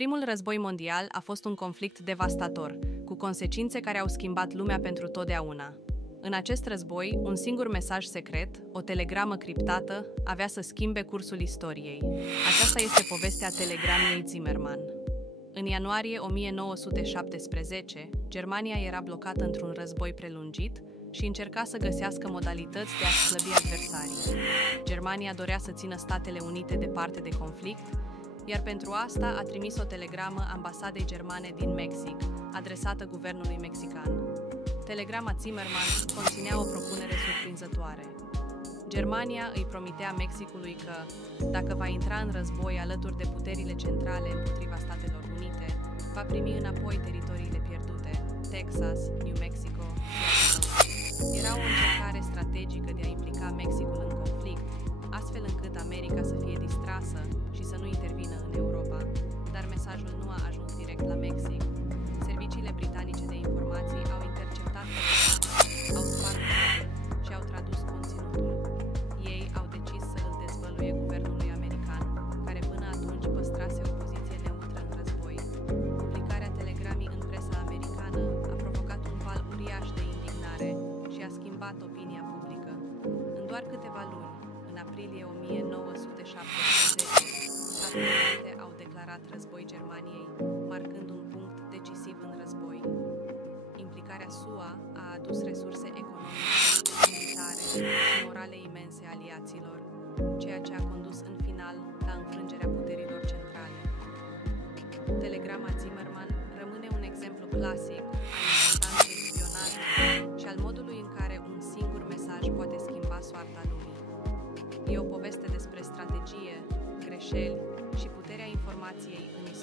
Primul război mondial a fost un conflict devastator, cu consecințe care au schimbat lumea pentru totdeauna. În acest război, un singur mesaj secret, o telegramă criptată, avea să schimbe cursul istoriei. Aceasta este povestea telegramiei Zimmermann. În ianuarie 1917, Germania era blocată într-un război prelungit și încerca să găsească modalități de a slăbi adversarii. Germania dorea să țină Statele Unite departe de conflict, iar pentru asta a trimis o telegramă ambasadei germane din Mexic, adresată guvernului mexican. Telegrama Zimmermann conținea o propunere surprinzătoare. Germania îi promitea Mexicului că, dacă va intra în război alături de puterile centrale împotriva Statelor Unite, va primi înapoi teritoriile pierdute, Texas, New Mexico și Arizona. Era o încercare strategică de a implica Mexicul în conflict, astfel încât America să fie distrasă și să nu intervină în Europa, dar mesajul nu a ajuns direct la Mexic. Serviciile britanice de informații au interceptat telegrama, au spart și au tradus conținutul. Ei au decis să îl dezvăluie guvernului american, care până atunci păstrase o poziție neutră în război. Publicarea telegramei în presa americană a provocat un val uriaș de indignare și a schimbat opinia publică. În doar câteva luni, în aprilie 1917, Statele Unite au declarat război Germaniei, marcând un punct decisiv în război. Implicarea SUA a adus resurse economice, militare și morale imense aliaților, ceea ce a condus în final la înfrângerea puterilor centrale. Telegrama Zimmermann rămâne un exemplu clasic al importanței spionajului și al modului în care un singur mesaj poate schimba soarta lumii. E o poveste despre strategie, greșeli și puterea informației în